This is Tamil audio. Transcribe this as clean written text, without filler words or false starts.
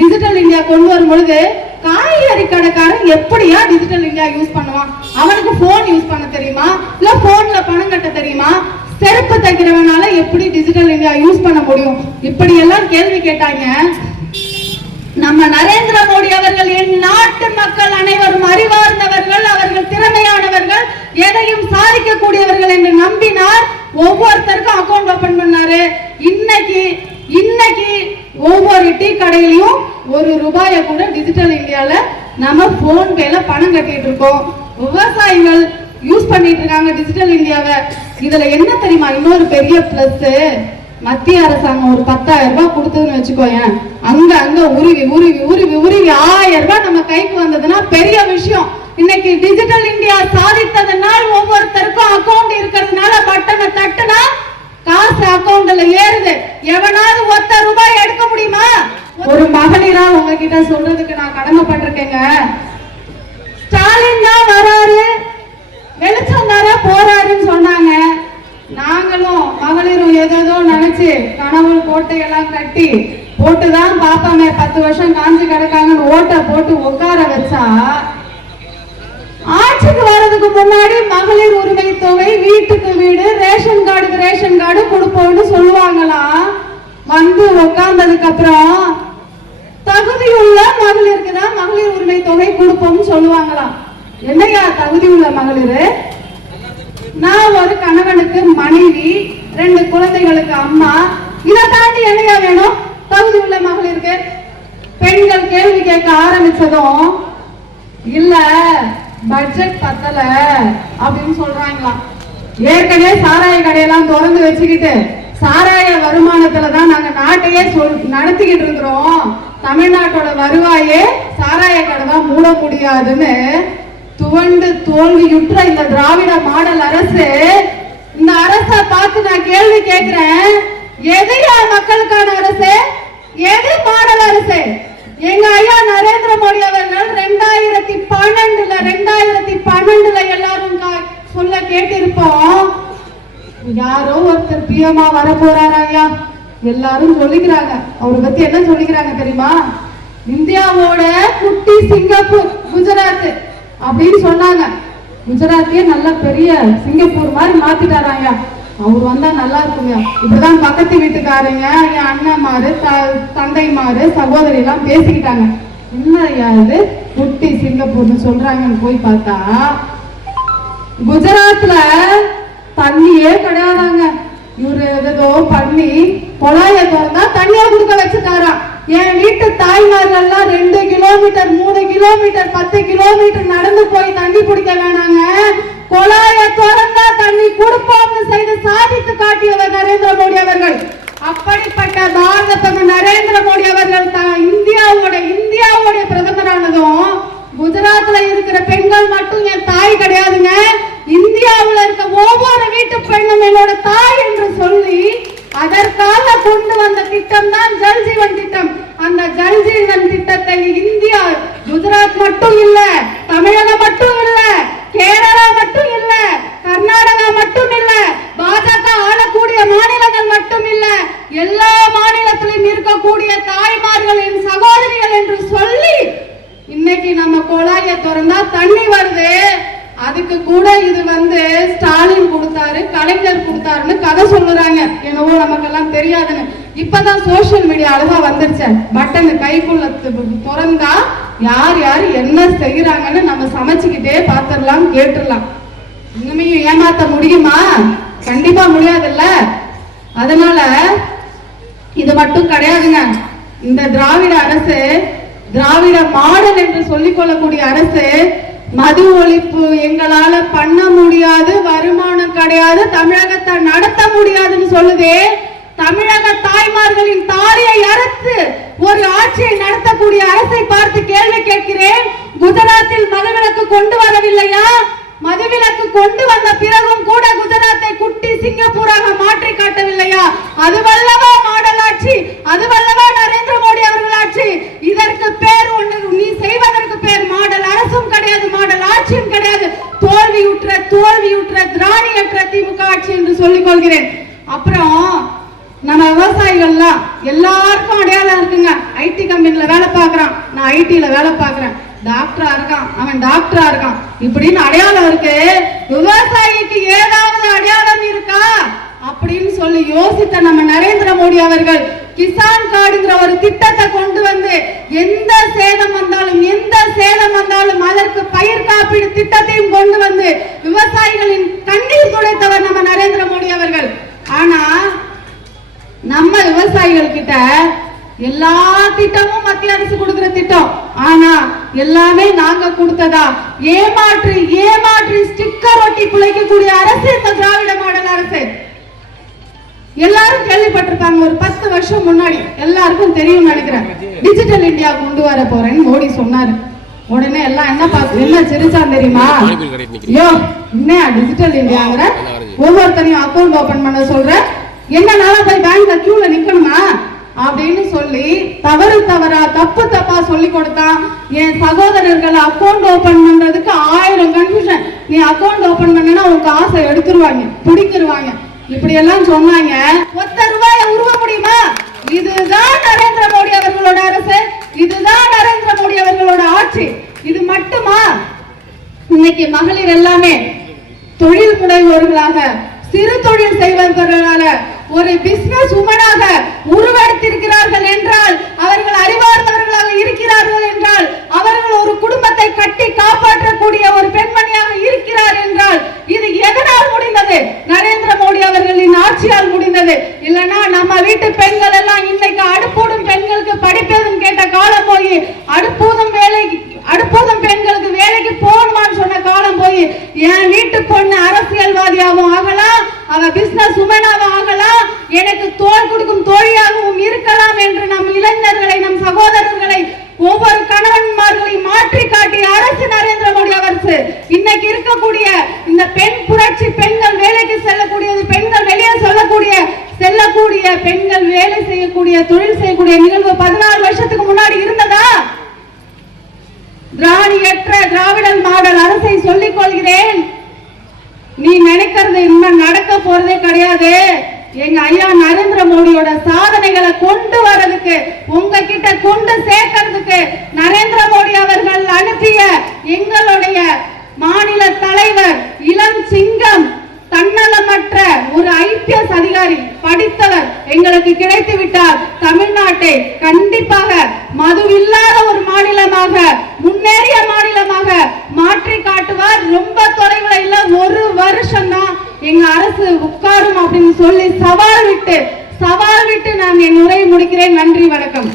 டிஜிட்டல் இந்தியா கொண்டு வரும் பொழுது காய்கறி கடைக்காரன் எப்படியா டிஜிட்டல் இந்தியா யூஸ் பண்ணுவான்? அவனுக்கு போன் யூஸ் பண்ண தெரியுமா? இல்ல போன்ல பணம் கட்ட தெரியுமா? செருப்பு தைக்கிறவனால எப்படி டிஜிட்டல் இந்தியா யூஸ் பண்ண முடியும்? இப்படி எல்லாம் கேள்வி கேட்டாங்க. நம்ம நரேந்திர மோடி அவர்கள் என் நாட்டு மக்கள் அனைவரும் அறிவார்ந்தவர்கள், அவர்கள் திறமையானவர்கள், எதையும் சாதிக்கக்கூடியவர்கள் என்று நம்பினார். ஒவ்வொருத்தருக்கும் அக்கௌண்ட் ஓபன் பண்ணாரு. இன்னைக்கு ஒவ்வொரு டீ கடையிலையும் ₹1 கூட டிஜிட்டல் இந்தியால நம்ம போன் பேல பணம் கட்டிட்டு இருக்கோம். விவசாயிகள் யூஸ் பண்ணிட்டு இருக்காங்க டிஜிட்டல் இந்தியாவை. இதுல என்ன தெரியுமா இன்னொரு பெரிய பிளஸ்? மத்திய அரசாங்கம் ஒரு 10,000 ரூபாய் கொடுத்ததுன்னு வச்சுக்கோயேன், அங்க உருவி 1000 ரூபாய் நம்ம கைக்கு வந்ததுன்னா பெரிய விஷயம். இன்னைக்கு டிஜிட்டல் இந்தியா சாதித்ததனால் ஒவ்வொருத்தருக்கும் அக்கௌண்ட் இருக்கிறதுனால பட்டனை தட்டுனா காசு அக்கௌண்ட்ல ஏறுது. எவனாவது ₹1 எடுக்க முடியுமா? ஒரு மகளிரா உங்ககிட்ட சொல்றதுக்கு நான் கடமைப்பட்டிருக்கேங்க. ஸ்டாலின் தான் வராரு, வெளிச்சம் தர போறாருன்னு சொன்னாங்க. நாங்களும் மகளிரும் ஏதோ நினைச்சு கனவு கோட்டையெல்லாம் கட்டி போட்டுதான் பாப்பாமே 10 வருஷம் காஞ்சி கிடக்காங்கன்னு ஓட்ட போட்டு உட்கார வச்சா, ஆட்சிக்கு வர்றதுக்கு முன்னாடி மகளிர் உரிமை தொகை, வீட்டுக்கு வீடு, ரேஷன் கார்டு கொடுப்போம்னு சொல்லுவாங்களாம். வந்து உட்கார்ந்ததுக்கு அப்புறம் தகுதியுள்ள மகளிருக்கு தான் மகளிர் உரிமை தொகை கொடுப்போம்னு சொல்லுவாங்களாம். என்னையா தகுதி உள்ள மகளிர்? நான் ஒரு கணவனுக்கு மனைவி, 2 குழந்தைகளுக்கு அம்மா, இதை தாண்டி என்னையா வேணும் தகுதி உள்ள மகளிருக்கு? பெண்கள் கேள்வி கேட்க ஆரம்பிச்சதும் இல்ல பட்ஜெட் பத்தல அப்படின்னு சொல்றாங்களாம். ஏற்கனவே சாராய கடையெல்லாம் திறந்து வச்சுக்கிட்டு சாராய வருமானத்துலதான் நாங்க நாட்டையே நடத்திக்கிட்டு இருக்கிறோம். தமிழ்நாட்டோட வருவாயே சாராய கடை தான் மூட முடியாதுன்னு துவண்டு தோல்வியுற்ற இந்த திராவிட மாடல் அரசு, இந்த அரசை பார்த்து நான் கேள்வி கேட்கிறேன், எதையா மக்களுக்கான அரசு? எது மாடல் அரசு? எங்க ஐயா நரேந்திர மோடி அவர்கள் 2012 எல்லாரும் சொல்ல கேட்டிருப்போம், யாரோ ஒருத்தர் பிஎம்ஆ வர போறாரா ஐயா எல்லாரும் சொல்லிக்கிறாங்க. அவரை பத்தி என்ன சொல்லிக்கிறாங்க தெரியுமா? இந்தியாவோட குட்டி சிங்கப்பூர் குஜராத் அப்படின்னு சொன்னாங்க. குஜராத்தையே நல்ல பெரிய சிங்கப்பூர் மாதிரி மாத்திட்டாராங்க. அவர் வந்தா நல்லா இருக்குங்க. இப்படிதான் பக்கத்து வீட்டுக்காரங்க, என் அண்ணன்மாரு, தந்தைமாரு, சகோதரி எல்லாம் பேசிக்கிட்டாங்க. என்ன இது குட்டி சிங்கப்பூர்னு சொல்றாங்கன்னு போய் பார்த்தா குஜராத்ல தண்ணியே கிடையாதாங்க. இவரு ஏதோ பண்ணி குழாய திறந்தா தண்ணியா கொடுக்க வச்சுட்டாரா. என் வீட்டு தாய்மார்கள்லாம் 2 கிலோமீட்டர், 3 கிலோமீட்டர், 10 கிலோமீட்டர் நடந்து போய் தண்ணி பிடிக்க வேணாங்க, குழாய திறந்தா தண்ணி கொடுப்போம்னு செய்து சாதித்து காட்டியவர் நரேந்திர மோடி அவர்கள். அப்படிப்பட்ட பாரத பிரதமர் நரேந்திர மோடி அவர்கள் இந்தியாவுடைய பிரதமரானதும் குஜராத்ல இருக்கிற பெண்கள் மட்டும் என் தாய் கிடையாதுங்க, இந்தியாவில் இருக்க ஒவ்வொரு வீட்டு பெண்ணும் என்னோட தாய் என்று சொல்லி அதற்காக கொண்டு வந்த திட்டம் தான் ஜல் ஜீவன் திட்டம். அந்த ஜல் ஜீவன் திட்டத்தை இந்தியா, குஜராத் மட்டும் இல்ல, தமிழகம் மட்டும் இல்ல, கேரளா மட்டும் இல்ல, கர்நாடகா மட்டும் இல்ல, பாஜக ஆளக்கூடிய மாநிலங்கள் மட்டும் இல்ல, எல்லா மாநிலத்திலும் இருக்கக்கூடிய தாய்மார்கள் என் சகோதரிகள் என்று சொல்லி இன்னைக்கு நம்ம குழாய திறந்தா தண்ணி வருது. அதுக்கு கூட இது ஸ்டாலின் கொடுத்தாரு, கலைஞர் கொடுத்தாருன்னு கதை சொல்லுறாங்க. என்னவோ நமக்கெல்லாம் தெரியாதுன்னு. இப்பதான் சோசியல் மீடியா அழகா வந்துருச்சு. பட்டன் கைக்குள்ள திறந்தா யார் யார் என்ன செய்யறாங்கன்னு நம்ம சமைச்சுக்கிட்டே பாத்திரலாம், கேட்டுடலாம். இன்னுமே ஏமாத்த முடியுமா? கண்டிப்பா முடியாதுல்ல. அதனால இது மட்டும் கிடையாதுங்க. இந்த திராவிட அரசு, திராவிட மாடல் என்று சொல்லிக் கொள்ளக்கூடிய அரசு, மது ஒழிப்பு எங்களால பண்ண முடியாது, வருமானம் கிடையாது, தமிழகத்தை நடத்த முடியாதுன்னு சொல்லுதே. தமிழக தாய்மார்களின் தாலியை அறுத்து ஒரு ஆட்சியை நடத்தக்கூடிய அரசை பார்த்து கேள்வி கேட்கிறேன். குஜராத்தில் மதுவிலக்கு கொண்டு வரவில்லையா? மதுவிலக்கு கொண்டு வந்த பிறகும் கூட குஜராத்தை குட்டி சிங்கப்பூராக மாற்றி காட்டவில்லையா? அதுவல்லவா மாடல் ஆட்சி, அதுவல்லவா நரேந்திர மோடி அவர்கள் ஆட்சி. இதற்கு பேர் ஒன்று, நீ செய்வதற்கு பேர் மாடல் அரசும் கிடையாது, மாடல் ஆட்சியும் கிடையாது. தோல்வியுற்ற திராணியற்ற திமுக ஆட்சி என்று சொல்லிக் கொள்கிறேன். அப்புறம் நம்ம விவசாயிகள்லாம் எல்லாருக்கும் அடையாளம் இருக்குங்க. ஐடி கம்பெனில வேலை பார்க்கறான், நான் ஐடில வேலை பார்க்கறேன். டாக்டரா இருக்கான், அவன் டாக்டரா இருக்கான். இப்படின்னு அடையாளம் இருக்கு. விவசாயிக்கு ஏதாவது அடையாளம் இருக்கா அப்படின்னு சொல்லி யோசித்த நம்ம நரேந்திர மோடி அவர்கள் கிசான் கார்டுங்கிற ஒரு திட்டத்தை கொண்டு வந்து எந்த சேதம் வந்தாலும் அதற்கு பயிர் காப்பீடு திட்டத்தையும் கொண்டு வந்து விவசாயிகளின் கண்ணீர் துடைத்தவர் நம்ம நரேந்திர மோடி அவர்கள். ஆனா நம்ம விவசாயிகள் கிட்ட எல்லா திட்டமும் மத்திய அரசு கொடுக்கிற திட்டம், ஆனா எல்லாமே நாங்க கொடுத்ததா ஏமாற்றி ஸ்டிக்கர் ஒட்டி பிழைக்கக்கூடிய அரசு இந்த திராவிட மாடல் அரசு. எல்லாரும் கேள்விப்பட்டிருப்பாங்க, ஒரு 10 வருஷம் முன்னாடி எல்லாருக்கும் தெரியும் நினைக்கிறேன், டிஜிட்டல் இந்தியா கொண்டு வர போறேன்னு மோடி சொன்னாரு. உடனே எல்லாம் என்ன சிரிச்சான் தெரியுமா? ஐயோ என்ன டிஜிட்டல் இந்தியாங்கிற, ஒவ்வொருத்தரையும் அக்கௌண்ட் ஓபன் பண்ண சொல்ற, என்னனால போய் பேங்க்ல கியூல நிக்கணுமா அப்படின்னு சொல்லி தப்பு தப்பா சொல்லி கொடுத்தான். என் சகோதரர்கள் அக்கௌண்ட் ஓபன் பண்றதுக்கு 1000 கன்ஃபியூஷன். நீ அக்கௌண்ட் ஓபன் பண்ணனா உங்க காசை எடுத்துருவாங்க, பிடிக்கிருவாங்க, இப்படி எல்லாம் சொன்னாங்க. ₹1 உருவ முடியுமா? இதுதான் நரேந்திர மோடி அவர்களோட அரசு, இதுதான் நரேந்திர மோடி அவர்களோட ஆட்சி. இது மட்டுமா? இன்னைக்கு மகளிர் எல்லாமே தொழில் முனைவோர்களாக, சிறு தொழில் செய்வர்களாக, ஒரு பிசினஸ் உமனாக உருவெடுத்திருக்கிறார்கள் என்றால், அவர்கள் அறிவார்ந்தவர்களாக இருக்கிறார்கள் என்றால், அவர்கள் ஒரு குடும்பத்தை கட்டி காப்பாற்றக்கூடிய ஒரு பெண்மணியாக இருக்கிறார் என்றால், இது எதனால் முடிந்தது? நரேந்திர மோடி அவர்களின் ஆட்சியால் முடிந்தது. இல்லனா நம்ம வீட்டு பெண்கள் எல்லாம் இன்னைக்கு அடுப்பூடும் பெண்களுக்கு படிப்பதும் கேட்ட காலம் போய், அடுப்பூதும் பெண்களுக்கு வேலைக்கு போகணுமான்னு சொன்ன காலம் போய், என் வீட்டு பொண்ணு அரசியல்வாதியாகவும் ஆகலாம், அவ பிசினஸ் உமனாகவும் ஆகலாம், எனக்கு தோள் கொடுக்கும் தோழியாகவும் இருக்கலாம் என்று நம் இளைஞர்களை, நம் சகோதரர்களை, ஒவ்வொரு கணவன்மார்களை மாற்றி காட்டிய அரசு நரேந்திர மோடி அரசு. இன்னைக்கு இருக்கக்கூடிய இந்த பெண் புரட்சி, பெண்கள் வேலைக்கு செல்லக்கூடியது, பெண்கள் வெளியே செல்லக்கூடிய பெண்கள் வேலை செய்யக்கூடிய, தொழில் செய்யக்கூடிய நிகழ்வு 14 வருஷத்துக்கு முன்னாடி இருந்ததா? திராணியற்ற திராவிடல் மாடல் அரசை சொல்லிக் கொள்கிறேன். நீ நினைக்கிறது இன்னும் நடக்க போறதே கிடையாது. எங்க ஐயா நரேந்திர மோடியோட சாதனைகளை கொண்டு வரதுக்கு, உங்ககிட்ட கொண்டு சேர்க்கிறதுக்கு நரேந்திர மோடி அவர்கள் அனுப்பிய எங்களுடைய மாநில தலைவர் இளம் சிங்கம், தன்னலமற்ற ஒரு ஐபிஎஸ் அதிகாரி, படித்தவர் எங்களுக்கு கிடைத்து விட்டார். தமிழ்நாட்டை கண்டிப்பாக மது இல்லாத ஒரு மாநிலமாக, முன்னேறிய மாநிலமாக மாற்றி காட்டுவார். ரொம்ப தொலைவில் இல்ல, 1 வருஷம் தான் எங்க அரசு உட்காரும் அப்படின்னு சொல்லி சவால் விட்டு நான் என் உரையை முடிக்கிறேன். நன்றி, வணக்கம்.